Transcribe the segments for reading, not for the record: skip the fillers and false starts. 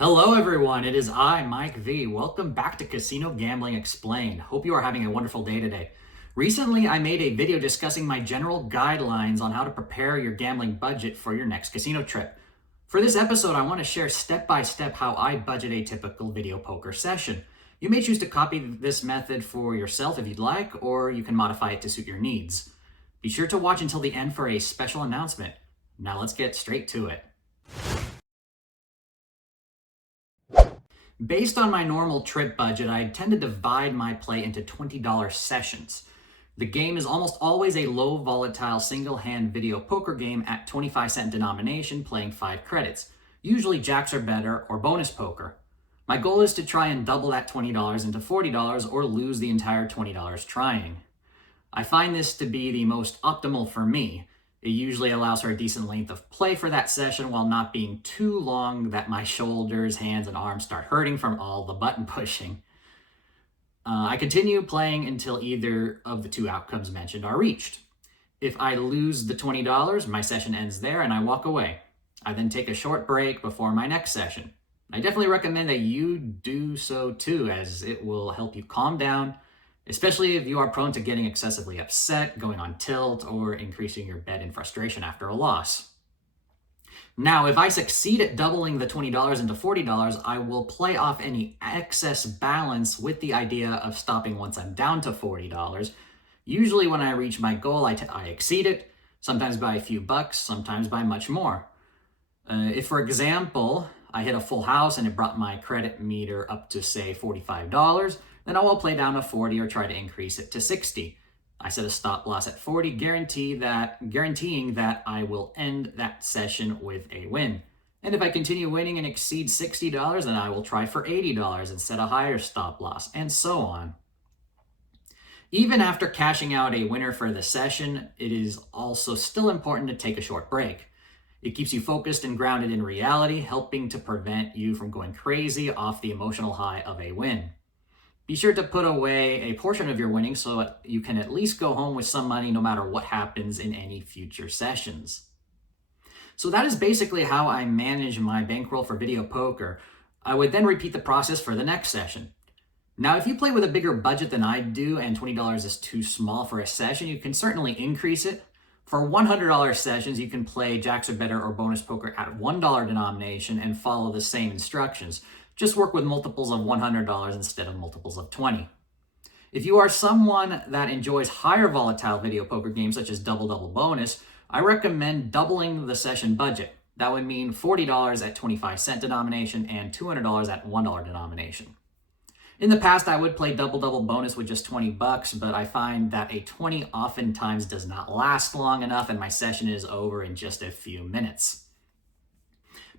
Hello everyone, it is I, Mike V. Welcome back to Casino Gambling Explained. Hope you are having a wonderful day today. Recently, I made a video discussing my general guidelines on how to prepare your gambling budget for your next casino trip. For this episode, I want to share step-by-step how I budget a typical video poker session. You may choose to copy this method for yourself if you'd like, or you can modify it to suit your needs. Be sure to watch until the end for a special announcement. Now let's get straight to it. Based on my normal trip budget, I tend to divide my play into $20 sessions. The game is almost always a low volatile single-hand video poker game at 25-cent denomination playing 5 credits, usually jacks or better or bonus poker. My goal is to try and double that $20 into $40 or lose the entire $20 trying. I find this to be the most optimal for me. It usually allows for a decent length of play for that session while not being too long that my shoulders, hands, and arms start hurting from all the button pushing. I continue playing until either of the two outcomes mentioned are reached. If I lose the $20, my session ends there and I walk away. I then take a short break before my next session. I definitely recommend that you do so too, as it will help you calm down, especially if you are prone to getting excessively upset, going on tilt, or increasing your bet in frustration after a loss. Now, if I succeed at doubling the $20 into $40, I will play off any excess balance with the idea of stopping once I'm down to $40. Usually when I reach my goal, I exceed it, sometimes by a few bucks, sometimes by much more. If, for example, I hit a full house and it brought my credit meter up to, say, $45, then I will play down to 40 or try to increase it to 60. I set a stop loss at 40, guaranteeing that I will end that session with a win. And if I continue winning and exceed $60, then I will try for $80 and set a higher stop loss, and so on. Even after cashing out a winner for the session, it is also still important to take a short break. It keeps you focused and grounded in reality, helping to prevent you from going crazy off the emotional high of a win. Be sure to put away a portion of your winnings so you can at least go home with some money no matter what happens in any future sessions. So that is basically how I manage my bankroll for video poker. I would then repeat the process for the next session. Now, if you play with a bigger budget than I do and $20 is too small for a session, you can certainly increase it. For $100 sessions, you can play jacks or better or bonus poker at $1 denomination and follow the same instructions. Just work with multiples of $100 instead of multiples of 20. If you are someone that enjoys higher volatile video poker games such as double-double bonus, I recommend doubling the session budget. That would mean $40 at 25-cent denomination and $200 at $1 denomination. In the past, I would play double-double bonus with just 20 bucks, but I find that a 20 oftentimes does not last long enough and my session is over in just a few minutes.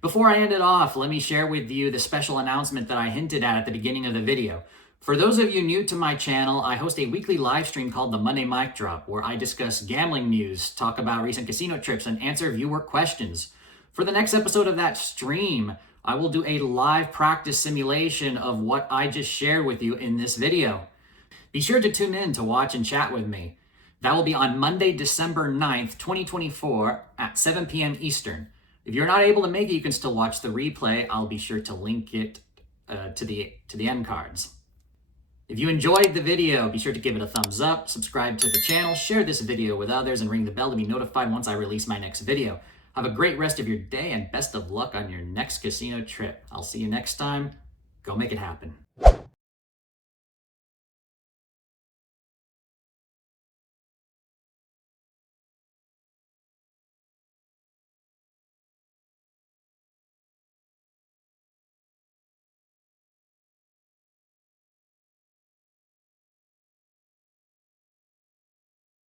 Before I end it off, let me share with you the special announcement that I hinted at the beginning of the video. For those of you new to my channel, I host a weekly live stream called the Monday Mic Drop, where I discuss gambling news, talk about recent casino trips, and answer viewer questions. For the next episode of that stream, I will do a live practice simulation of what I just shared with you in this video. Be sure to tune in to watch and chat with me. That will be on Monday, December 9th, 2024 at 7 p.m. Eastern. If you're not able to make it, you can still watch the replay. I'll be sure to link it to the end cards. If you enjoyed the video, be sure to give it a thumbs up, subscribe to the channel, share this video with others, and ring the bell to be notified once I release my next video. Have a great rest of your day and best of luck on your next casino trip. I'll see you next time. Go make it happen.